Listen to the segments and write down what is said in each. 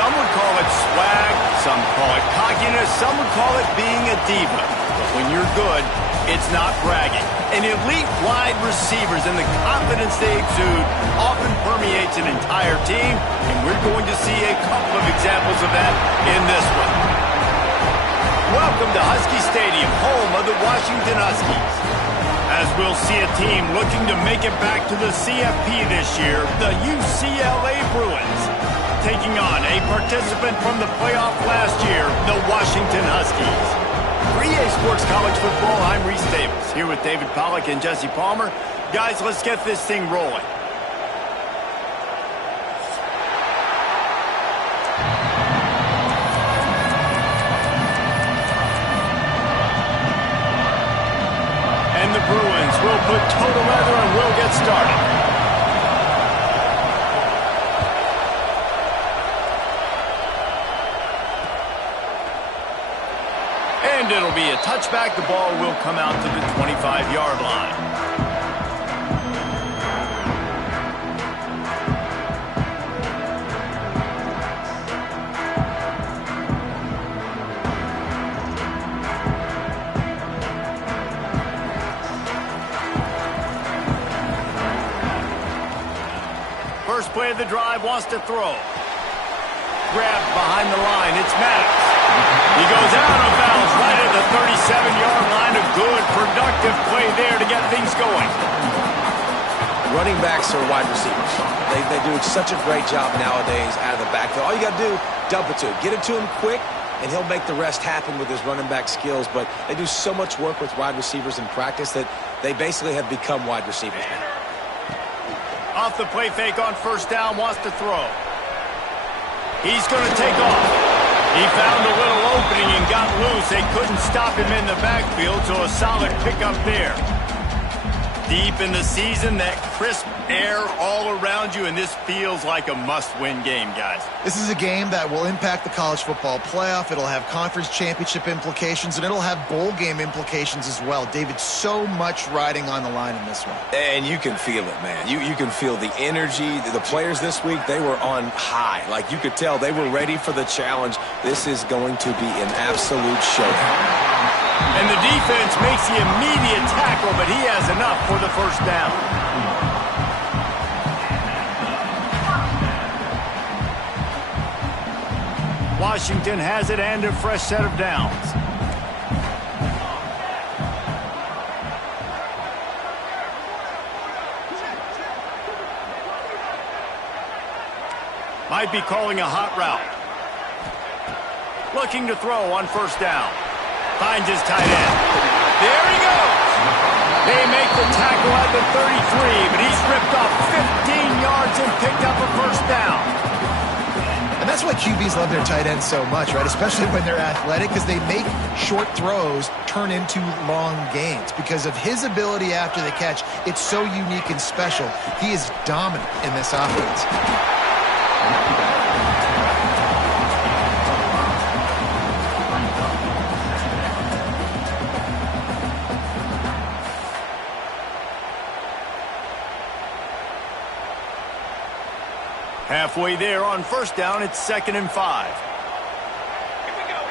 Some would call it swag, some call it cockiness, some would call it being a diva. But when you're good, it's not bragging. And elite wide receivers and the confidence they exude often permeates an entire team, and we're going to see a couple of examples of that in this one. Welcome to Husky Stadium, home of the Washington Huskies. As we'll see a team looking to make it back to the CFP this year, the UCLA Bruins, taking on a participant from the playoff last year, the Washington Huskies. For EA Sports College Football, I'm Reese Davis, here with David Pollack and Jesse Palmer. Guys, let's get this thing rolling. And the Bruins will put toe to leather and will get started. And it'll be a touchback. The ball will come out to the 25-yard line. First play of the drive, wants to throw. Grabbed behind the line. It's Maddox. He goes out of bounds right at the 37-yard line. A good, productive play there to get things going. Running backs are wide receivers. They do such a great job nowadays out of the backfield. All you got to do, dump it to him. Get it to him quick, and he'll make the rest happen with his running back skills. But they do so much work with wide receivers in practice that they basically have become wide receivers now. Off the play fake on first down, wants to throw. He's going to take off. He found a little opening and got loose. They couldn't stop him in the backfield, so a solid pickup there. Deep in the season, that crisp air all around you, and this feels like a must-win game, guys. This is a game that will impact the college football playoff. It'll have conference championship implications, and it'll have bowl game implications as well. David, so much riding on the line in this one. And you can feel it, man. You can feel the energy. The players this week, they were on high. Like, you could tell they were ready for the challenge. This is going to be an absolute showdown. And the defense makes the immediate tackle, but he has enough for the first down. Washington has it and a fresh set of downs. Might be calling a hot route. Looking to throw on first down. Finds his tight end. There he goes. They make the tackle at the 33, but he's ripped off 15 yards and picked up a first down. And that's why QBs love their tight ends so much, right? Especially when they're athletic, because they make short throws turn into long gains. Because of his ability after the catch, it's so unique and special. He is dominant in this offense. Halfway there on first down, it's 2nd and 5. Here we go.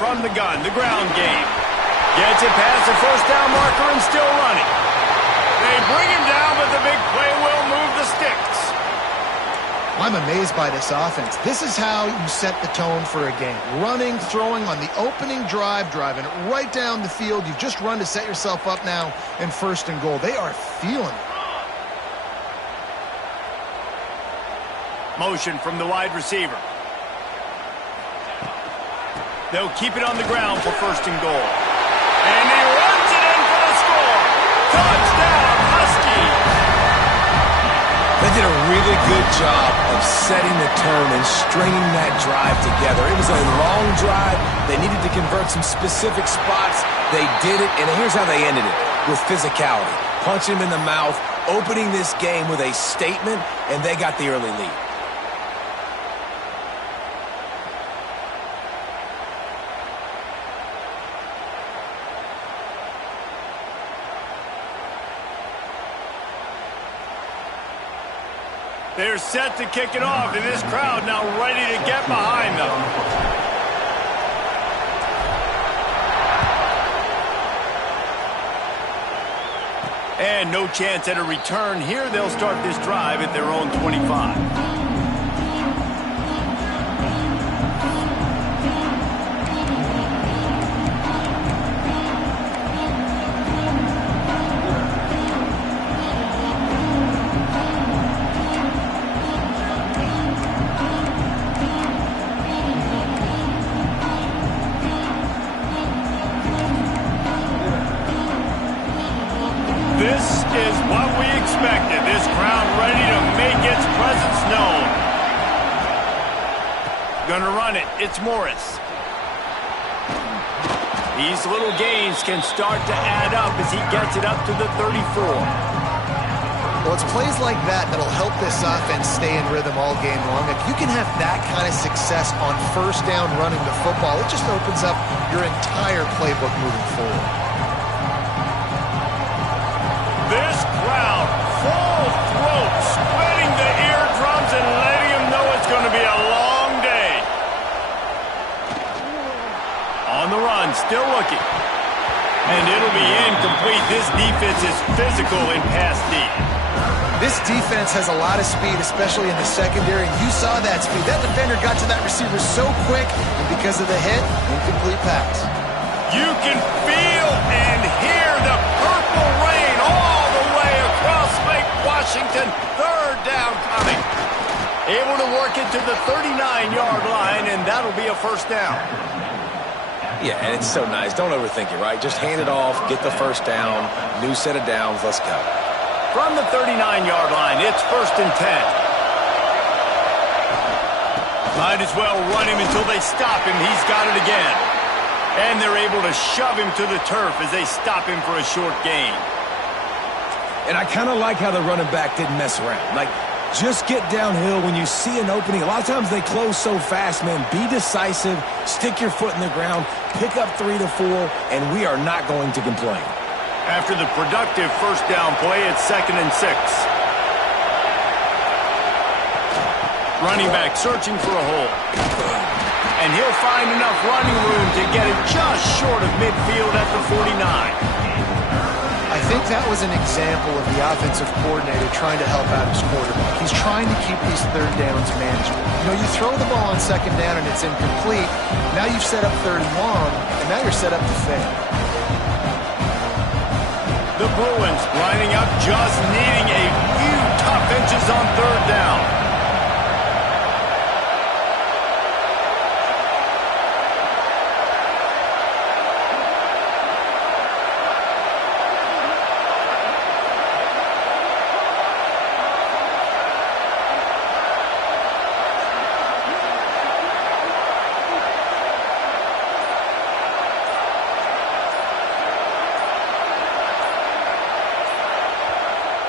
From the gun, the ground game. Gets it past the first down marker and still running. They bring him down, but the big play will move the sticks. I'm amazed by this offense. This is how you set the tone for a game. Running, throwing on the opening drive, driving it right down the field. You've just run to set yourself up now in 1st and goal. They are feeling it. Motion from the wide receiver. They'll keep it on the ground for 1st and goal. And he runs it in for the score. Touchdown, Huskies! They did a really good job of setting the tone and stringing that drive together. It was a long drive. They needed to convert some specific spots. They did it, and here's how they ended it, with physicality. Punch him in the mouth, opening this game with a statement, and they got the early lead. They're set to kick it off, and this crowd now ready to get behind them. And no chance at a return here. They'll start this drive at their own 25. This is what we expected. This crowd ready to make its presence known. Gonna run it. It's Morris. These little gains can start to add up as he gets it up to the 34. Well, it's plays like that that'll help this offense stay in rhythm all game long. If you can have that kind of success on first down running the football, it just opens up your entire playbook moving forward. This crowd, full throat, splitting the eardrums and letting them know it's going to be a long day. On the run, still looking. And it'll be incomplete. This defense is physical in pass deep. This defense has a lot of speed, especially in the secondary, and you saw that speed. That defender got to that receiver so quick, and because of the hit, incomplete pass. You can feel and hear the purple rain all the way across Lake Washington. Third down coming. Able to work it to the 39-yard line, and that'll be a first down. Yeah, and it's so nice. Don't overthink it, right? Just hand it off, get the first down, new set of downs, let's go. From the 39-yard line, it's 1st and 10. Might as well run him until they stop him. He's got it again. And they're able to shove him to the turf as they stop him for a short gain. And I kind of like how the running back didn't mess around. Like, just get downhill when you see an opening. A lot of times they close so fast, man. Be decisive, stick your foot in the ground, pick up 3 to 4, and we are not going to complain. After the productive first down play, it's 2nd and 6. Running back searching for a hole. And he'll find enough running room to get it just short of midfield at the 49. I think that was an example of the offensive coordinator trying to help out his quarterback. He's trying to keep these third downs manageable. You know, you throw the ball on 2nd down and it's incomplete. Now you've set up 3rd and long, and now you're set up to fail. The Bruins lining up, just needing a few tough inches on 3rd down.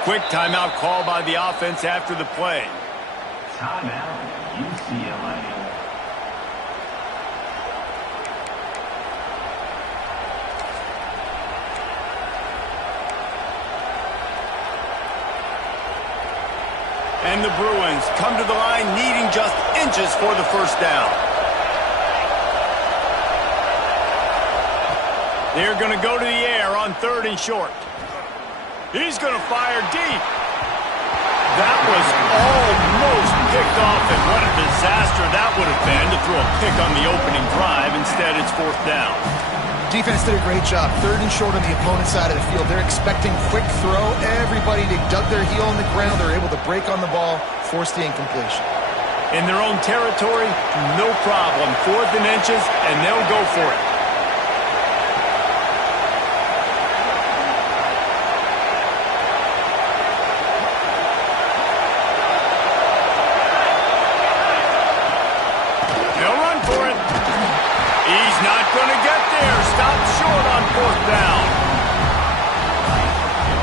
Quick timeout call by the offense after the play. Timeout, UCLA. And the Bruins come to the line needing just inches for the first down. They're going to go to the air on 3rd and short. He's going to fire deep. That was almost picked off, and what a disaster that would have been to throw a pick on the opening drive. Instead, it's 4th down. Defense did a great job. 3rd and short on the opponent's side of the field. They're expecting quick throw. Everybody, they dug their heel on the ground. They're able to break on the ball, force the incompletion. In their own territory, no problem. 4th and inches, and they'll go for it.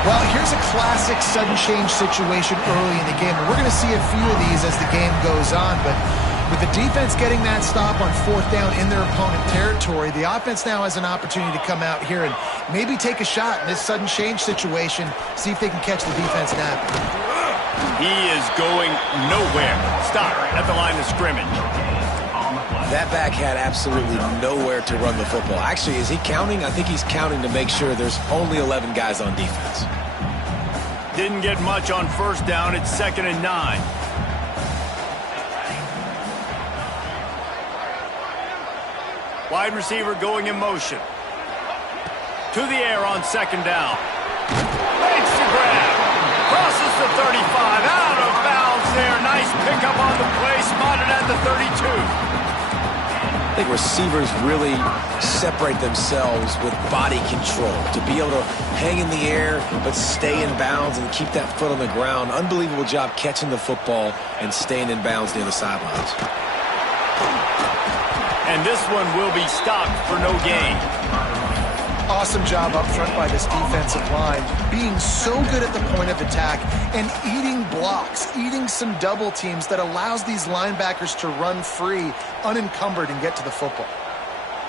Well, here's a classic sudden change situation early in the game, and we're going to see a few of these as the game goes on, but with the defense getting that stop on 4th down in their opponent territory, the offense now has an opportunity to come out here and maybe take a shot in this sudden change situation, see if they can catch the defense napping. He is going nowhere. Stop at the line of scrimmage. That back had absolutely nowhere to run the football. Actually, is he counting? I think he's counting to make sure there's only 11 guys on defense. Didn't get much on first down. It's 2nd and 9. Wide receiver going in motion. To the air on 2nd down. Makes the grab. Crosses the 35. Out of bounds there. Nice pickup on the play. Spotted at the 32. I think receivers really separate themselves with body control. To be able to hang in the air but stay in bounds and keep that foot on the ground. Unbelievable job catching the football and staying in bounds near the sidelines. And this one will be stopped for no gain. Awesome job up front by this defensive line, being so good at the point of attack and eating blocks, eating some double teams that allows these linebackers to run free, unencumbered, and get to the football.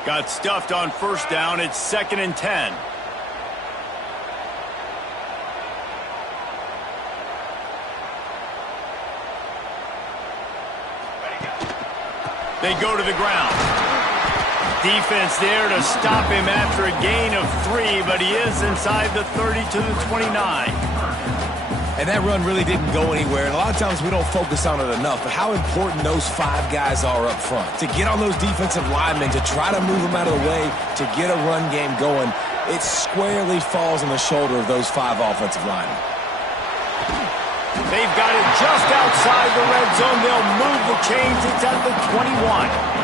Got stuffed on first down. It's 2nd and 10. They go to the ground. Defense there to stop him after a gain of 3, but he is inside the 30 to the 29. And that run really didn't go anywhere. And a lot of times we don't focus on it enough, but how important those 5 guys are up front. To get on those defensive linemen, to try to move them out of the way, to get a run game going, it squarely falls on the shoulder of those 5 offensive linemen. They've got it just outside the red zone. They'll move the chains. It's at the 21.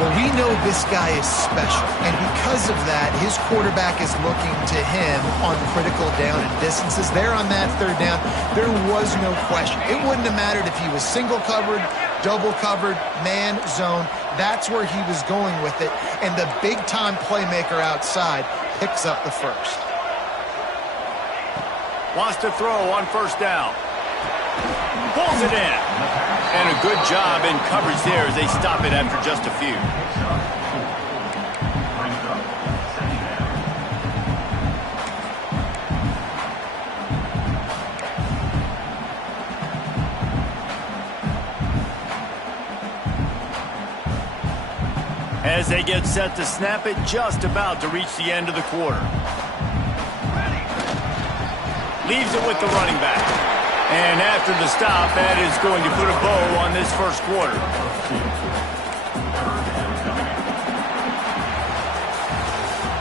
Well, we know this guy is special, and because of that, his quarterback is looking to him on critical down and distances. There on that 3rd down, there was no question. It wouldn't have mattered if he was single covered, double covered, man, zone. That's where he was going with it, and the big-time playmaker outside picks up the first. Wants to throw on first down. Pulls it in. And a good job in coverage there as they stop it after just a few. As they get set to snap it, just about to reach the end of the quarter. Leaves it with the running back. And after the stop, that is going to put a bow on this first quarter.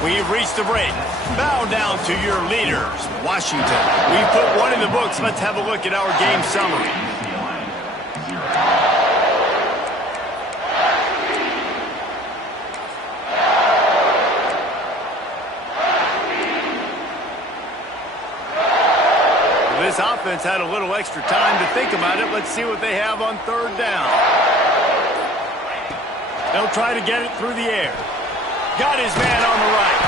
We've reached the break. Bow down to your leaders, Washington. We've put one in the books. Let's have a look at our game summary. This offense had a little extra time to think about it. Let's see what they have on 3rd down. They'll try to get it through the air. Got his man on the right.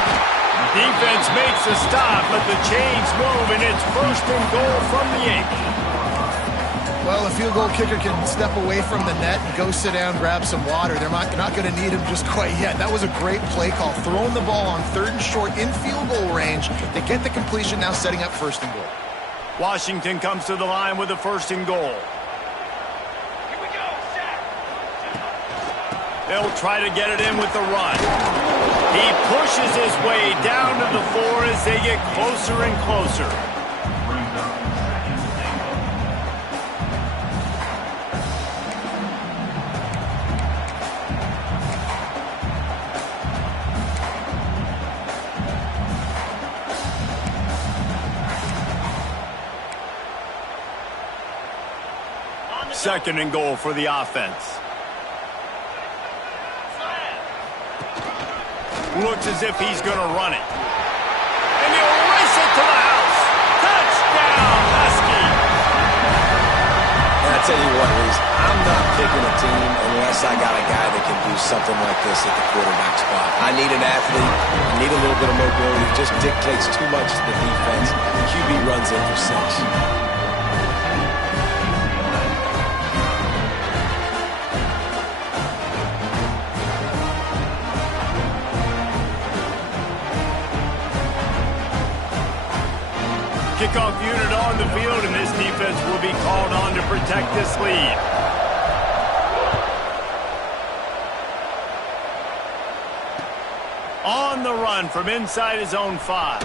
Defense makes a stop, but the chains move, and it's 1st and goal from the 8. Well, a field goal kicker can step away from the net and go sit down, grab some water. They're not going to need him just quite yet. That was a great play call. Throwing the ball on 3rd and short in field goal range. They get the completion, now setting up 1st and goal. Washington comes to the line with a 1st and goal. Here we go, Shaq. They'll try to get it in with the run. He pushes his way down to the floor as they get closer and closer. Second and goal for the offense. Looks as if he's going to run it. And he'll race it to the house. Touchdown, Husky. And I tell you what, Reese, I'm not picking a team unless I got a guy that can do something like this at the quarterback spot. I need an athlete. I need a little bit of mobility. It just dictates too much to the defense. The QB runs in for 6. Kickoff unit on the field, and this defense will be called on to protect this lead. On the run from inside his own 5.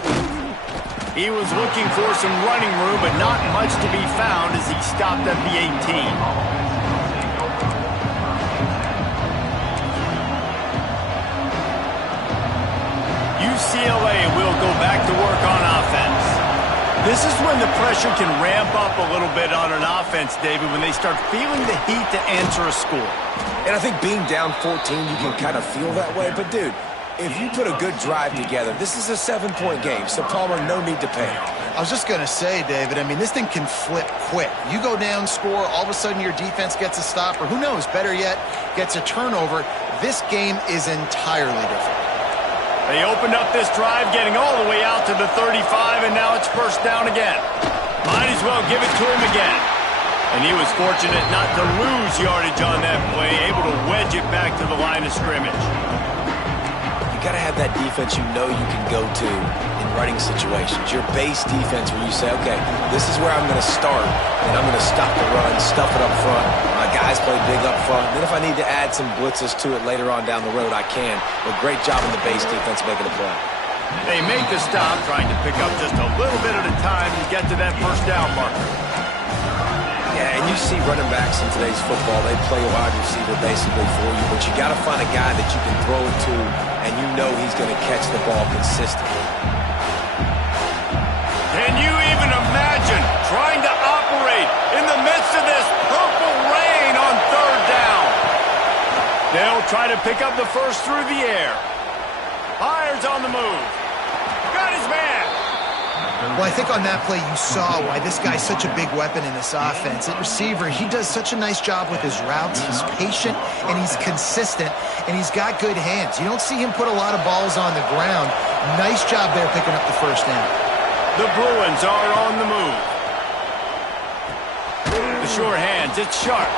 He was looking for some running room, but not much to be found as he stopped at the 18. UCLA will go back to work on offense. This is when the pressure can ramp up a little bit on an offense, David, when they start feeling the heat to answer a score. And I think being down 14, you can kind of feel that way. But, dude, if you put a good drive together, this is a 7-point game. So, Palmer, no need to panic. I was just going to say, David, I mean, this thing can flip quick. You go down, score, all of a sudden your defense gets a stop, or who knows, better yet, gets a turnover. This game is entirely different. They opened up this drive, getting all the way out to the 35, and now it's first down again. Might as well give it to him again. And he was fortunate not to lose yardage on that play, able to wedge it back to the line of scrimmage. You got to have that defense you know you can go to in running situations. Your base defense where you say, okay, this is where I'm going to start, and I'm going to stop the run, stuff it up front. My guys play big up front. Then if I need to add some blitzes to it later on down the road, I can. But great job in the base defense making a play. They make the stop, trying to pick up just a little bit at a time to get to that first down marker. Yeah, and you see running backs in today's football, they play a wide receiver basically for you, but you got to find a guy that you can throw it to, and you know he's going to catch the ball consistently. Can you even imagine trying to operate in the midst of this purple rain on third down? They'll try to pick up the first through the air. Fires on the move. Got his man. Well, I think on that play you saw why this guy's such a big weapon in this offense. At receiver, he does such a nice job with his routes. He's patient, and he's consistent, and he's got good hands. You don't see him put a lot of balls on the ground. Nice job there picking up the first down. The Bruins are on the move. The sure hands, it's sharp.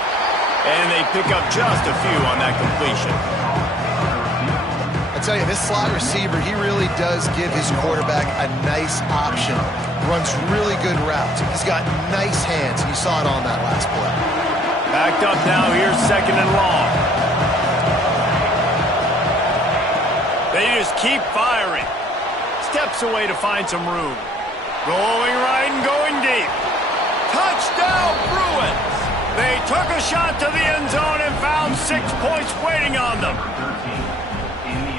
And they pick up just a few on that completion. I tell you, this slot receiver, he really does give his quarterback a nice option. Runs really good routes. He's got nice hands. You saw it on that last play. Backed up now, here's second and long. They just keep firing. Steps away to find some room. Going right and going deep. Touchdown, Bruins! They took a shot to the end zone and found 6 points waiting on them.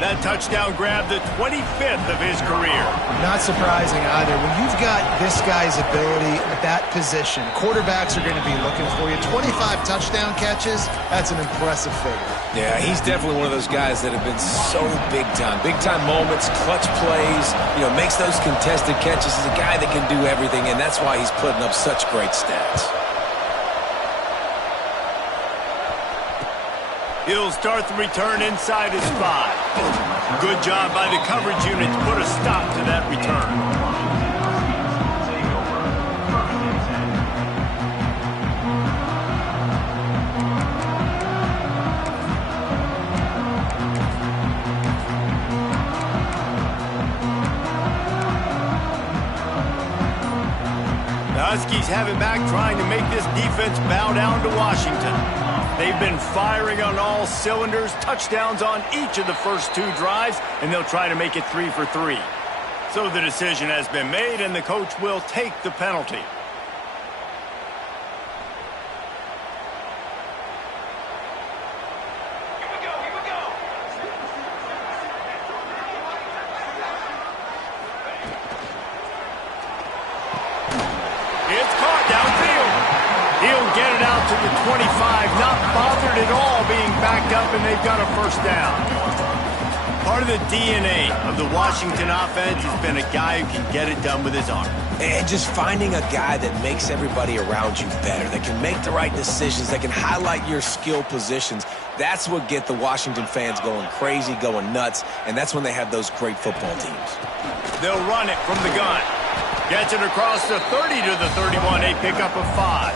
That touchdown grabbed the 25th of his career. Not surprising either. When you've got this guy's ability at that position, quarterbacks are going to be looking for you. 25 touchdown catches, that's an impressive figure. Yeah, he's definitely one of those guys that have been so big time. Big time moments, clutch plays, makes those contested catches. He's a guy that can do everything, and that's why he's putting up such great stats. He'll start the return inside his 5. Good job by the coverage unit to put a stop to that return. The Huskies have it back, trying to make this defense bow down to Washington. They've been firing on all cylinders, touchdowns on each of the first 2 drives, and they'll try to make it 3 for 3. So the decision has been made, and the coach will take the penalty. It's caught downfield. He'll get it out to the 25, not bothered at all being backed up, and they've got a first down. Part of the DNA of the Washington offense has been a guy who can get it done with his arm. And just finding a guy that makes everybody around you better, that can make the right decisions, that can highlight your skill positions. That's what gets the Washington fans going crazy, going nuts, and that's when they have those great football teams. They'll run it from the gun. Gets it across the 30 to the 31. They pick up a 5.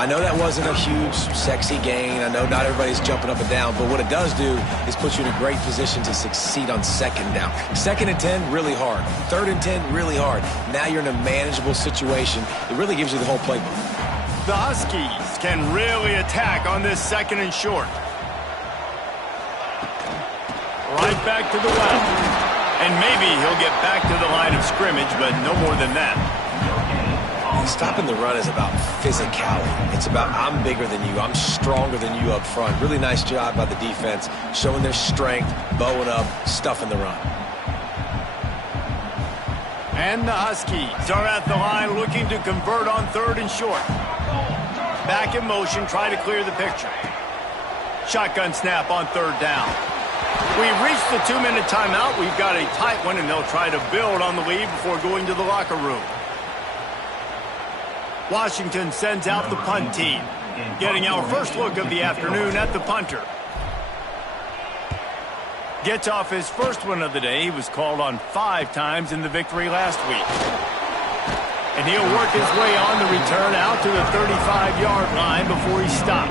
I know that wasn't a huge, sexy gain. I know not everybody's jumping up and down, but what it does do is put you in a great position to succeed on second down. 2nd and 10, really hard. 3rd and 10, really hard. Now you're in a manageable situation. It really gives you the whole playbook. The Huskies can really attack on this 2nd and short. Right back to the left. And maybe he'll get back to the line of scrimmage, but no more than that. Stopping the run is about physicality. It's about I'm bigger than you. I'm stronger than you up front. Really nice job by the defense, showing their strength, bowing up, stuffing the run. And the Huskies are at the line looking to convert on 3rd and short. Back in motion, try to clear the picture. Shotgun snap on 3rd down. We've reached the 2-minute timeout. We've got a tight one, and they'll try to build on the lead before going to the locker room. Washington sends out the punt team, getting our first look of the afternoon at the punter. Gets off his first one of the day. He was called on 5 times in the victory last week. And he'll work his way on the return out to the 35-yard line before he stopped.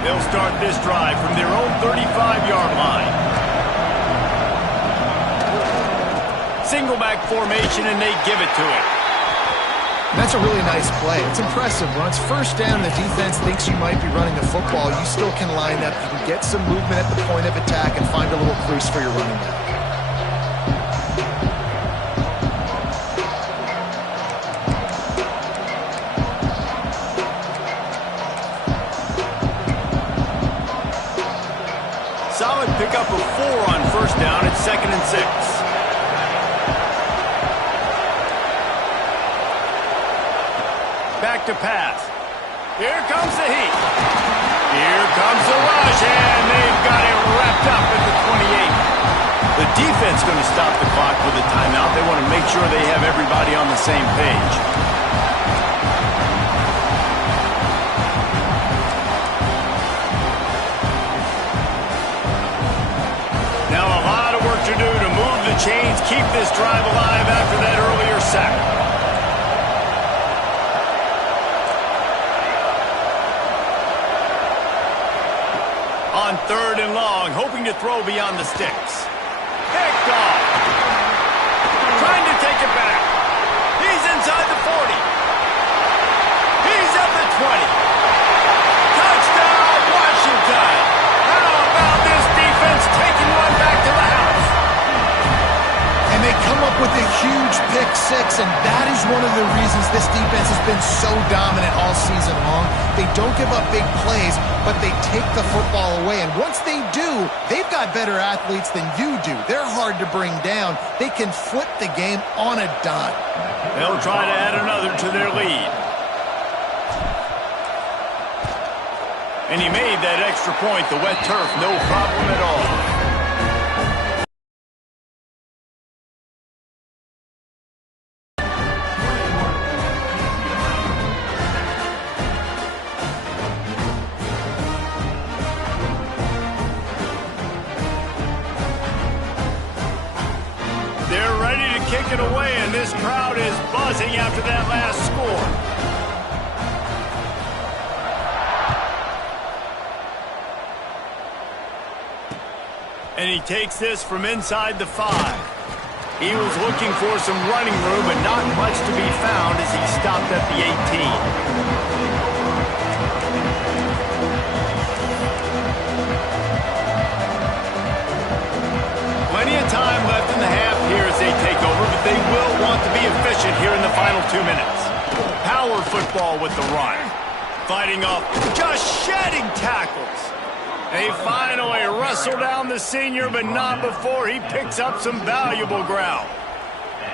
They'll start this drive from their own 35-yard line. Single back formation, and they give it to him. That's a really nice play. It's impressive. When it's 1st down, the defense thinks you might be running the football. You still can line up. You can get some movement at the point of attack and find a little crease for your running back. Solid pickup of 4 on 1st down at 2nd and 6. Back to pass. Here comes the heat. Here comes the rush, and they've got it wrapped up at the 28. The defense going to stop the clock with a timeout. They want to make sure they have everybody on the same page. Now a lot of work to do to move the chains, keep this drive alive after that earlier sack. On 3rd and long, hoping to throw beyond the sticks. Picked off. Trying to take it back. He's inside the 40. He's at the 20. Touchdown, Washington. How about this defense taking one back to the house? And they come up with a huge pick 6, and that is one of the reasons this defense has been so dominant all season long. They don't give up big plays, but they take the football away. And once they do, they've got better athletes than you do. They're hard to bring down. They can flip the game on a dime. They'll try to add another to their lead. And he made that extra point, the wet turf, no problem at all. They're ready to kick it away, and this crowd is buzzing after that last score. And he takes this from inside the 5. He was looking for some running room, but not much to be found as he stopped at the 18. Plenty of time left in the half here as they take over, but they will want to be efficient here in the final 2 minutes. Power football with the run. Fighting off, just shedding tackles. They finally wrestle down the senior, but not before he picks up some valuable ground.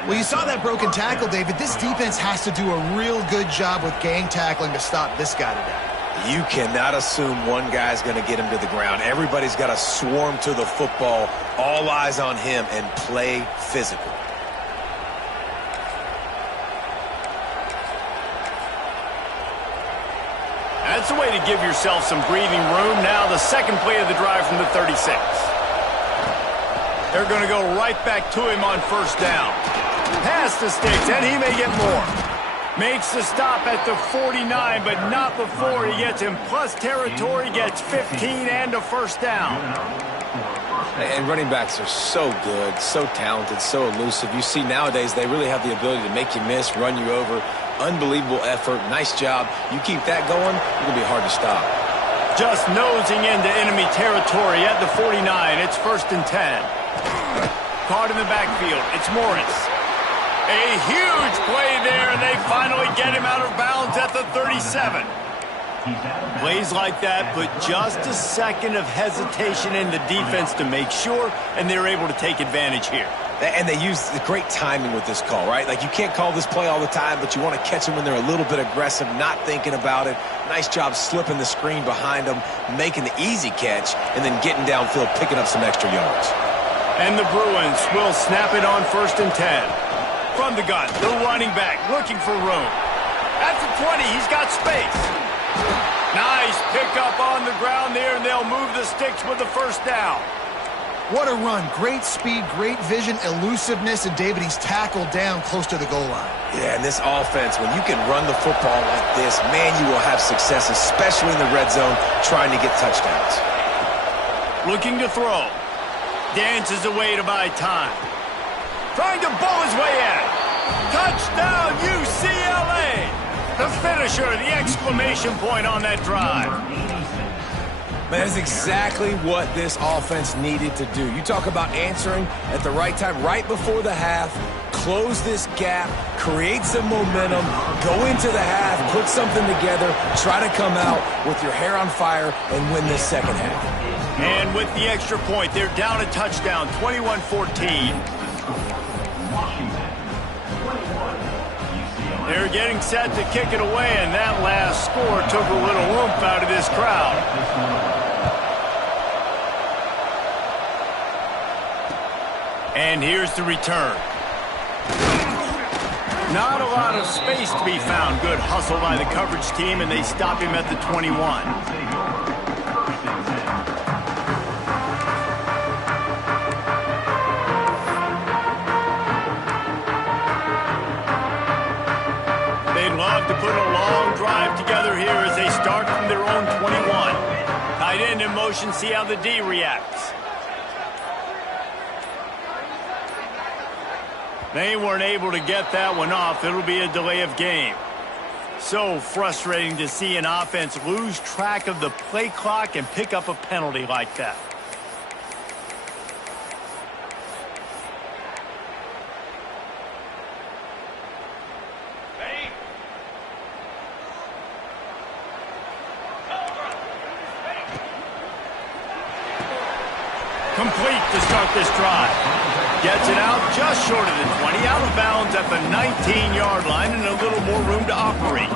Well, you saw that broken tackle, David. This defense has to do a real good job with gang tackling to stop this guy today. You cannot assume one guy's going to get him to the ground. Everybody's got to swarm to the football, all eyes on him, and play physical. That's a way to give yourself some breathing room. Now the second play of the drive from the 36. They're going to go right back to him on 1st down. Past the sticks, and he may get more. Makes the stop at the 49, but not before he gets in plus territory, gets 15 and a first down. And running backs are so good, so talented, so elusive. You see nowadays they really have the ability to make you miss, run you over. Unbelievable effort. Nice job. You keep that going, it's going to be hard to stop. Just nosing into enemy territory at the 49. It's 1st and 10. Caught in the backfield. It's Morris. A huge play there, and they finally get him out of bounds at the 37. Plays like that put just a second of hesitation in the defense to make sure, and they're able to take advantage here. And they use the great timing with this call, right? Like, you can't call this play all the time, but you want to catch them when they're a little bit aggressive, not thinking about it. Nice job slipping the screen behind them, making the easy catch, and then getting downfield, picking up some extra yards. And the Bruins will snap it on 1st and 10. From the gun, the running back looking for room. At the 20, he's got space. Nice pickup on the ground there, and they'll move the sticks with the first down. What a run. Great speed, great vision, elusiveness, and David, he's tackled down close to the goal line. Yeah, and this offense, when you can run the football like this, man, you will have success, especially in the red zone, trying to get touchdowns. Looking to throw. Dances away to buy time. Trying to bull his way in. Touchdown, UCLA! The finisher, the exclamation point on that drive. Man, that's exactly what this offense needed to do. You talk about answering at the right time, right before the half, close this gap, create some momentum, go into the half, put something together, try to come out with your hair on fire and win this second half. And with the extra point, they're down a touchdown, 21-14. They're getting set to kick it away, and that last score took a little oomph out of this crowd. And here's the return. Not a lot of space to be found. Good hustle by the coverage team, and they stop him at the 21. Love to put a long drive together here as they start from their own 21. Tight end in motion, see how the D reacts. They weren't able to get that one off. It'll be a delay of game. So frustrating to see an offense lose track of the play clock and pick up a penalty like that. Complete to start this drive. Gets it out just short of the 20, out of bounds at the 19-yard line, and a little more room to operate.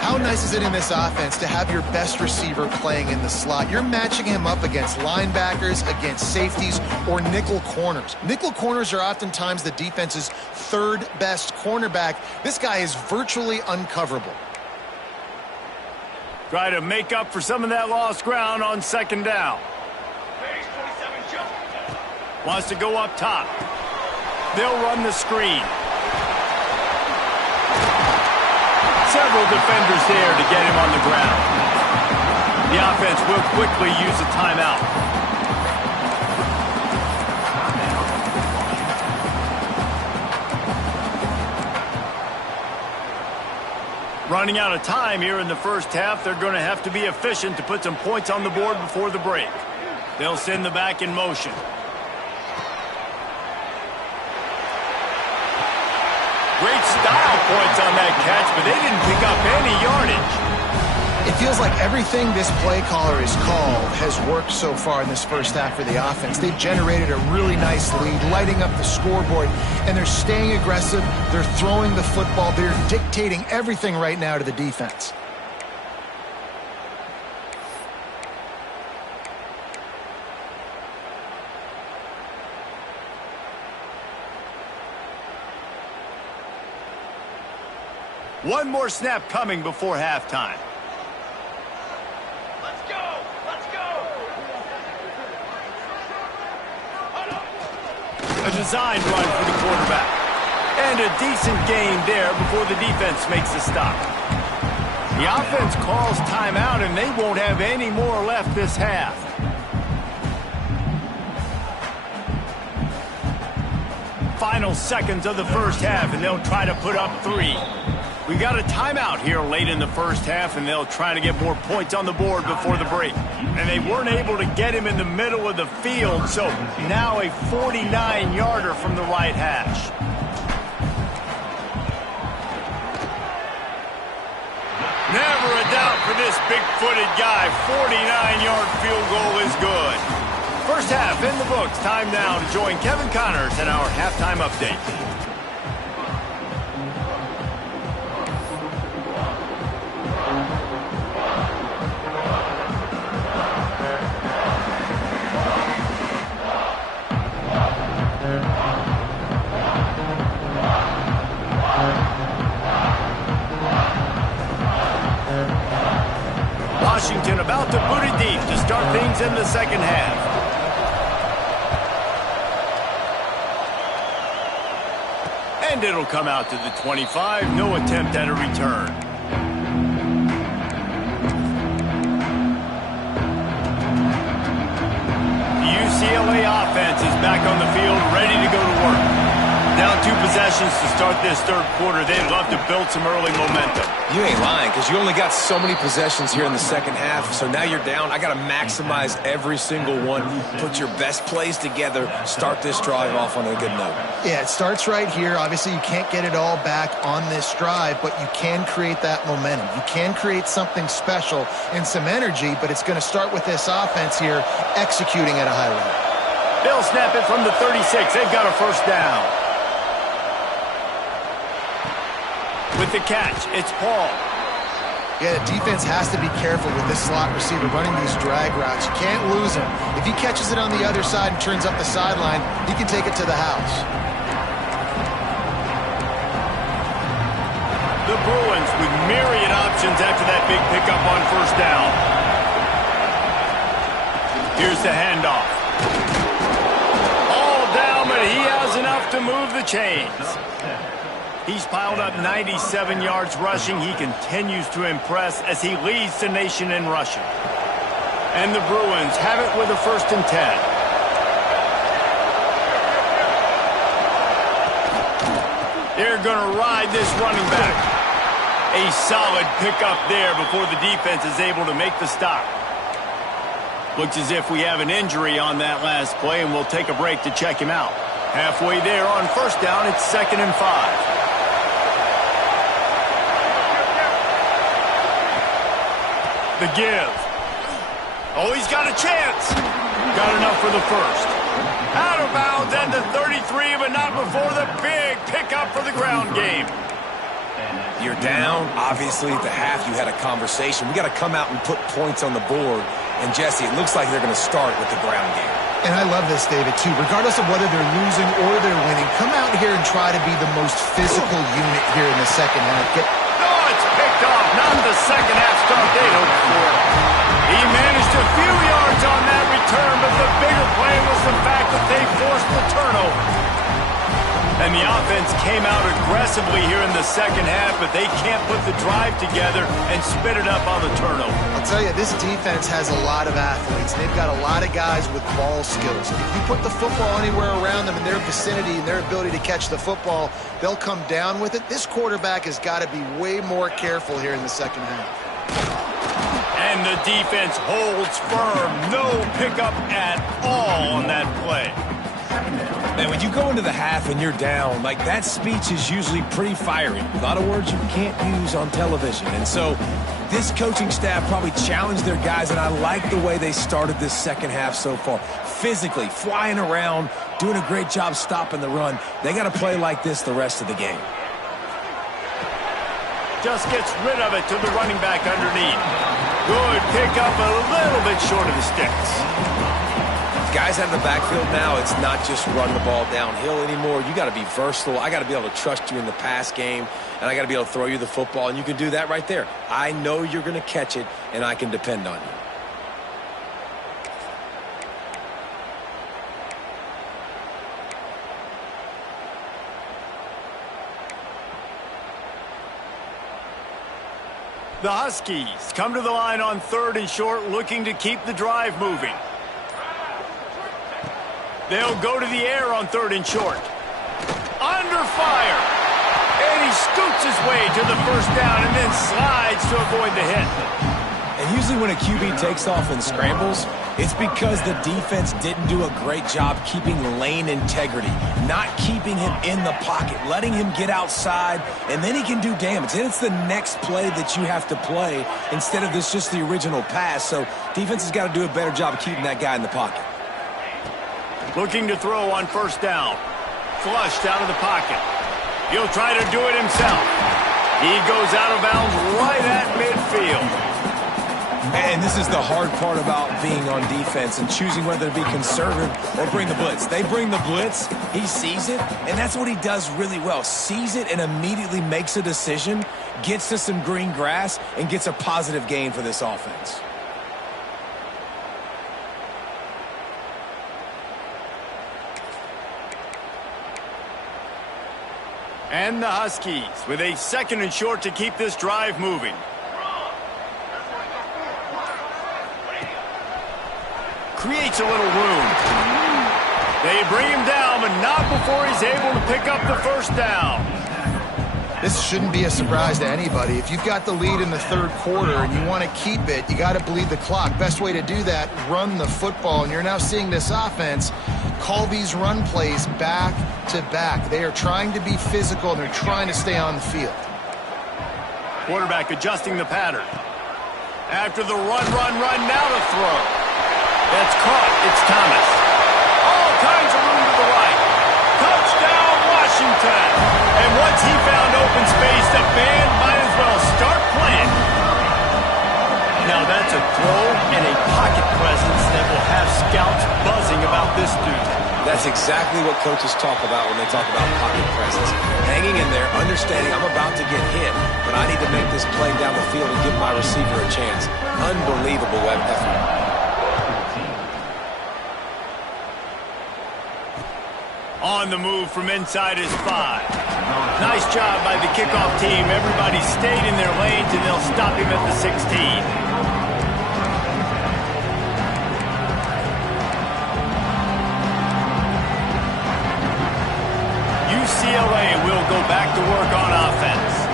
How nice is it in this offense to have your best receiver playing in the slot? You're matching him up against linebackers, against safeties, or nickel corners. Nickel corners are oftentimes the defense's third best cornerback. This guy is virtually uncoverable. Try to make up for some of that lost ground on 2nd down. Wants to go up top. They'll run the screen. Several defenders there to get him on the ground. The offense will quickly use a timeout. Running out of time here in the first half. They're going to have to be efficient to put some points on the board before the break. They'll send the back in motion. Great style points on that catch, but they didn't pick up any yardage. It feels like everything this play caller has called has worked so far in this first half for the offense. They've generated a really nice lead, lighting up the scoreboard, and they're staying aggressive. They're throwing the football. They're dictating everything right now to the defense. One more snap coming before halftime. Let's go! Let's go! design run for the quarterback. And a decent gain there before the defense makes a stop. The offense calls timeout, and they won't have any more left this half. Final seconds of the first half, and they'll try to put up 3. We got a timeout here late in the first half, and they'll try to get more points on the board before the break. And they weren't able to get him in the middle of the field, so now a 49-yarder from the right hash. Never a doubt for this big-footed guy. 49-yard field goal is good. First half in the books. Time now to join Kevin Connors in our halftime update. Washington about to boot it deep to start things in the second half. And it'll come out to the 25. No attempt at a return. The UCLA offense is back on the field, ready to go to work. Down 2 possessions to start this third quarter. They'd love to build some early momentum. You ain't lying, because you only got so many possessions here in the second half, so now you're down. I got to maximize every single one. Put your best plays together. Start this drive off on a good note. Yeah, it starts right here. Obviously, you can't get it all back on this drive, but you can create that momentum. You can create something special and some energy, but it's going to start with this offense here executing at a high rate. They'll snap it from the 36. They've got a first down. With the catch, it's Paul. Yeah, the defense has to be careful with this slot receiver running these drag routes. You can't lose him. If he catches it on the other side and turns up the sideline, he can take it to the house. The Bruins with myriad options after that big pickup on first down. Here's the handoff. All down, but he has enough to move the chains. He's piled up 97 yards rushing. He continues to impress as he leads the nation in rushing. And the Bruins have it with a 1st and 10. They're going to ride this running back. A solid pickup there before the defense is able to make the stop. Looks as if we have an injury on that last play, and we'll take a break to check him out. Halfway there on first down, it's 2nd and 5. The give. Oh, he's got a chance. Got enough for the first. Out of bounds and the 33, but not before the big pickup for the ground game. You're down. Obviously, at the half, you had a conversation. We got to come out and put points on the board. And, Jesse, it looks like they're going to start with the ground game. And I love this, David, too. Regardless of whether they're losing or they're winning, come out here and try to be the most physical unit here in the second half. It's picked off. Not the second half start they hoped for. He managed a few yards on that return, but the bigger play was the fact that they forced the turnover. And the offense came out aggressively here in the second half, but they can't put the drive together and spit it up on the turnover. I'll tell you, this defense has a lot of athletes. They've got a lot of guys with ball skills. If you put the football anywhere around them in their vicinity and their ability to catch the football, they'll come down with it. This quarterback has got to be way more careful here in the second half. And the defense holds firm. No pickup at all on that play. Man, when you go into the half and you're down, like that speech is usually pretty fiery. A lot of words you can't use on television. And so this coaching staff probably challenged their guys, and I like the way they started this second half so far. Physically, flying around, doing a great job stopping the run. They got to play like this the rest of the game. Just gets rid of it to the running back underneath. Good pickup, a little bit short of the sticks. Guys out of the backfield now, it's not just run the ball downhill anymore. You got to be versatile. I got to be able to trust you in the pass game, and I got to be able to throw you the football, and you can do that right there. I know you're going to catch it, and I can depend on you. The Huskies come to the line on 3rd and short, looking to keep the drive moving. They'll go to the air on 3rd and short. Under fire. And he scoots his way to the first down and then slides to avoid the hit. And usually when a QB takes off and scrambles, it's because the defense didn't do a great job keeping lane integrity, not keeping him in the pocket, letting him get outside, and then he can do damage. Then it's the next play that you have to play instead of this just the original pass. So defense has got to do a better job of keeping that guy in the pocket. Looking to throw on 1st down. Flushed out of the pocket. He'll try to do it himself. He goes out of bounds right at midfield. And this is the hard part about being on defense and choosing whether to be conservative or bring the blitz. They bring the blitz, he sees it, and that's what he does really well. Sees it and immediately makes a decision, gets to some green grass, and gets a positive gain for this offense. And the Huskies with a 2nd and short to keep this drive moving. Creates a little room. They bring him down, but not before he's able to pick up the 1st down. This shouldn't be a surprise to anybody. If you've got the lead in the 3rd quarter and you want to keep it, you got to bleed the clock. Best way to do that, run the football. And you're now seeing this offense call these run plays back to back. They are trying to be physical, and they're trying to stay on the field. Quarterback adjusting the pattern. After the run, now to throw. That's caught. It's Thomas. All kinds of room to the right. Touchdown, Washington. And once he found open space, the band might as well start playing. Now that's a throw and a pocket presence that will have scouts buzzing about this dude. That's exactly what coaches talk about when they talk about pocket presence. Hanging in there, understanding I'm about to get hit, but I need to make this play down the field and give my receiver a chance. Unbelievable effort. On the move from inside his 5. Nice job by the kickoff team. Everybody stayed in their lanes, and they'll stop him at the 16. UCLA will go back to work on offense.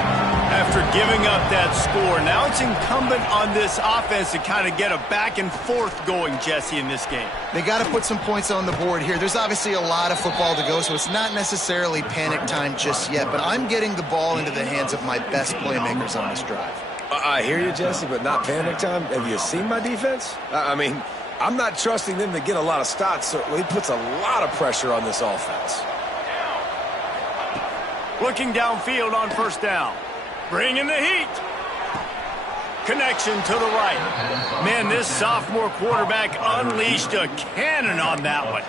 After giving up that score, now it's incumbent on this offense to kind of get a back and forth going, Jesse, in this game. They got to put some points on the board here. There's obviously a lot of football to go, so it's not necessarily panic time just yet, but I'm getting the ball into the hands of my best playmakers on this drive. I hear you, Jesse, but not panic time. Have you seen my defense? I mean, I'm not trusting them to get a lot of stops, so he puts a lot of pressure on this offense. Looking downfield on 1st down. Bringing the heat. Connection to the right. Man, this sophomore quarterback unleashed a cannon on that one.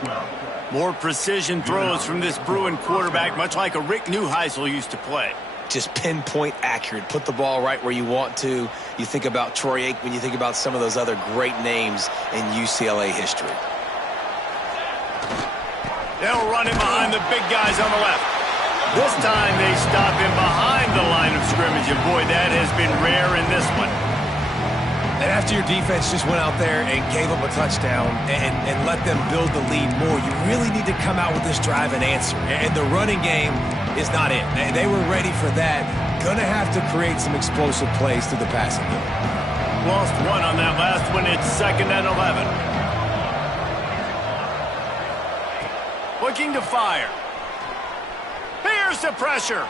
More precision throws from this Bruin quarterback, much like a Rick Neuheisel used to play. Just pinpoint accurate. Put the ball right where you want to. You think about Troy Aikman, you think about some of those other great names in UCLA history. They'll run him behind the big guys on the left. This time they stop him behind the line of scrimmage, and boy, that has been rare in this one. And after your defense just went out there and gave up a touchdown and let them build the lead more, you really need to come out with this drive and answer. And the running game is not it. They were ready for that. Gonna have to create some explosive plays through the passing game. Lost one on that last one. It's 2nd and 11. Looking to fire. Here's the pressure.